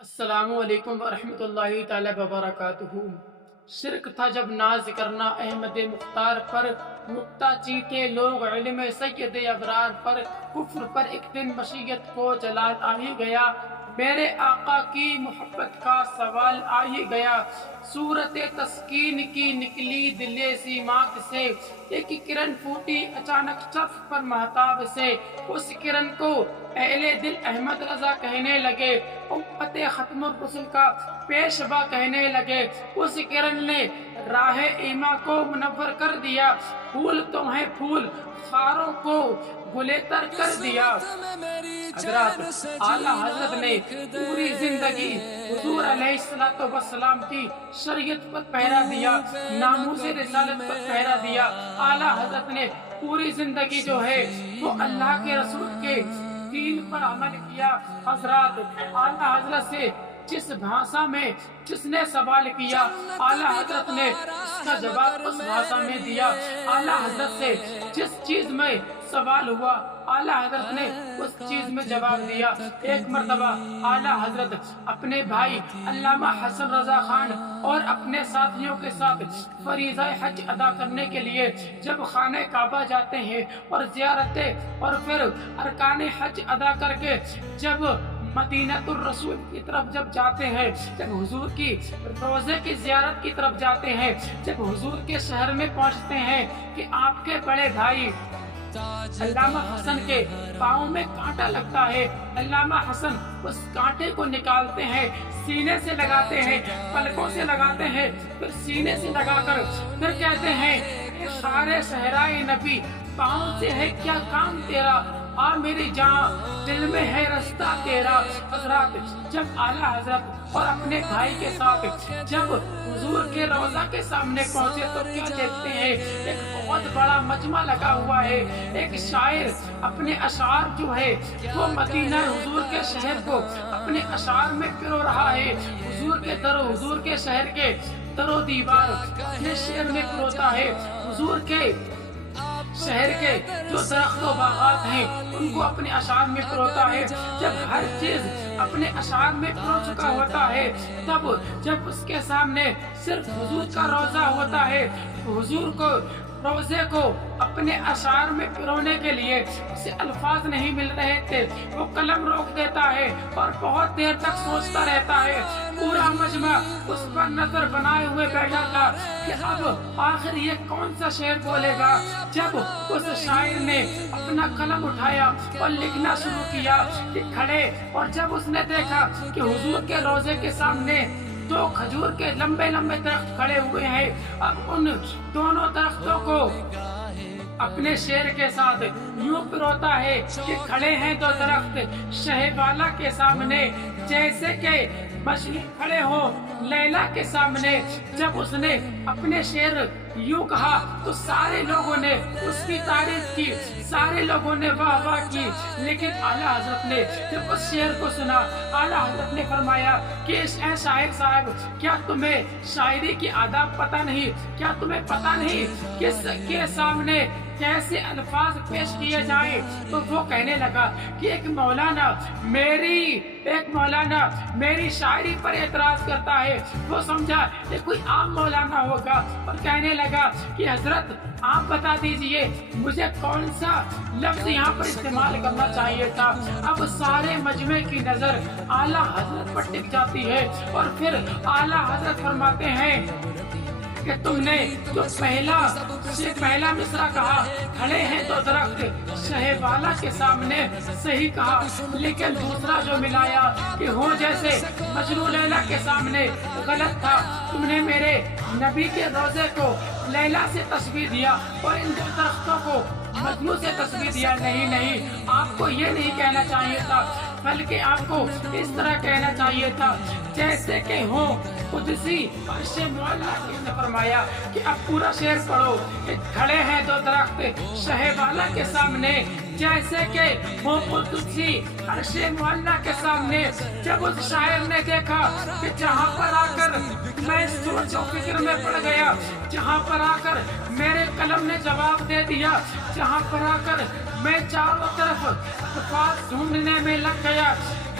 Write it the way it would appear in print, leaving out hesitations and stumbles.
السلام علیکم ورحمۃ اللہ تعالی وبرکاتہ۔ شرک تھا جب ناز کرنا احمد مختار پر، نکتہ چیتے لوگ علم سید ابرار پر، کفر پر ایک دن مشیت کو جلال آ ہی گیا، میرے آقا کی محبت کا سوال آ ہی گیا، صورت تسکین کی نکلی دل سیماک سے، ایک کرن پھوٹی اچانک چرخ پر مہتاب سے، اس کرن کو اہل دل احمد رضا کہنے لگے، امت ختم الرسل کا پیشوا کہنے لگے، اس کرن نے راہ ایما کو منور کر دیا، پھول تمہیں پھول خاروں کو گلیتر کر دیا۔ حضرات اعلیٰ حضرت نے پوری زندگی حضور علیہ السلام کی شریعت پر پہرا دیا، ناموس رسالت پر پہرا دیا۔ اعلیٰ حضرت نے پوری زندگی جو ہے وہ اللہ کے رسول کے دین پر عمل کیا۔ حضرات اعلیٰ حضرت سے جس بھاشا میں جس نے سوال کیا، اعلیٰ حضرت نے اس کا جواب اس بھاشا میں دیا۔ اعلیٰ حضرت سے جس چیز میں سوال ہوا، اعلیٰ حضرت نے اس چیز میں جواب دیا۔ ایک مرتبہ اعلیٰ حضرت اپنے بھائی علامہ حسن رضا خان اور اپنے ساتھیوں کے ساتھ فریضہ حج ادا کرنے کے لیے جب خانہ کعبہ جاتے ہیں اور زیارتیں اور پھر ارکان حج ادا کر کے جب مدینہ الرسول کی طرف جب جاتے ہیں، جب حضور کی روضے کی زیارت کی طرف جاتے ہیں، جب حضور کے شہر میں پہنچتے ہیں کہ آپ کے بڑے بھائی علامہ حسن کے پاؤں میں کانٹا لگتا ہے، علامہ حسن اس کانٹے کو نکالتے ہیں، سینے سے لگاتے ہیں، پلکوں سے لگاتے ہیں، پھر سینے سے لگا کر پھر کہتے ہیں، سارے صحرائے نبی پاؤں سے ہے کیا کام تیرا، آ میری جان دل میں ہے رستہ تیرا۔ حضرات جب اعلیٰ حضرت اور اپنے بھائی کے ساتھ جب حضور کے روضہ کے سامنے پہنچے تو کیا دیکھتے ہیں، ایک بہت بڑا مجمع لگا ہوا ہے، ایک شاعر اپنے اشعار جو ہے وہ مدینہ حضور کے شہر کو اپنے اشعار میں پرو رہا ہے، حضور کے در و حضور کے شہر کے در و دیوار اپنے شعر میں پروتا ہے، حضور کے شہر کے جو درخت و باغات ہیں ان کو اپنے اشعار میں پروتا ہے۔ جب ہر چیز اپنے اشعار میں پرو چکا ہوتا ہے، تب جب اس کے سامنے صرف حضور کا روضہ ہوتا ہے، حضور کو روضے کو اپنے اشعار میں پرونے کے لیے اسے الفاظ نہیں مل رہے تھے، وہ قلم روک دیتا ہے اور بہت دیر تک سوچتا رہتا ہے، پورا مجمع اس پر نظر بنائے ہوئے بیٹھا تھا کہ اب آخر یہ کون سا شعر بولے گا۔ جب اس شاعر نے اپنا قلم اٹھایا اور لکھنا شروع کیا کہ کھڑے، اور جب اس نے دیکھا کہ حضور کے روضے کے سامنے دو کھجور کے لمبے لمبے درخت کھڑے ہوئے ہیں، اب ان دونوں درختوں کو اپنے شعر کے ساتھ یوں پروتا ہے کہ کھڑے ہیں دو درخت شہ والا کے سامنے، جیسے کہ مچھلی کھڑے ہو لیلا کے سامنے۔ جب اس نے اپنے شعر یوں کہا تو سارے لوگوں نے اس کی تعریف کی، سارے لوگوں نے واہ واہ کی، لیکن اعلیٰ حضرت نے جب اس شعر کو سنا، اعلیٰ حضرت نے فرمایا کہ اے شاعر صاحب، کیا تمہیں شاعری کی آداب پتہ نہیں، کیا تمہیں پتہ نہیں کہ اس کے سامنے کیسے الفاظ پیش کیے جائیں؟ تو وہ کہنے لگا کہ ایک مولانا میری شاعری پر اعتراض کرتا ہے، وہ سمجھا کہ کوئی عام مولانا ہوگا اور کہنے لگا کہ حضرت آپ بتا دیجئے مجھے کون سا لفظ یہاں پر استعمال کرنا چاہیے تھا۔ اب سارے مجمع کی نظر اعلیٰ حضرت پر ٹک جاتی ہے اور پھر اعلیٰ حضرت فرماتے ہیں کہ تم نے جو پہلا مصرع کہا، کھڑے ہیں دو درخت شہ والا کے سامنے، صحیح کہا، لیکن دوسرا جو ملایا کہ ہو جیسے مجنو لیلا کے سامنے، غلط تھا۔ تم نے میرے نبی کے روضے کو لیلا سے تشبیہ دیا اور ان دو درختوں کو مجنو سے تشبیہ دیا۔ نہیں، آپ کو یہ نہیں کہنا چاہیے تھا، بلکہ آپ کو اس طرح کہنا چاہیے تھا جیسے کہ ہو قدسی عرش معلیٰ نے فرمایا کہ اب پورا شعر پڑھو کہ کھڑے ہیں دو درخت شہ والا کے سامنے، جیسے کہ ہو قدسی عرش معلیٰ کے سامنے۔ جب اس شاعر نے دیکھا کہ جہاں پر آ کر میں سوچ و فکر میں پڑ گیا، جہاں پر آ کر میرے قلم نے جواب دے دیا، جہاں پر آ کر میں چاروں طرف الفاظ ڈھونڈنے میں لگ گیا،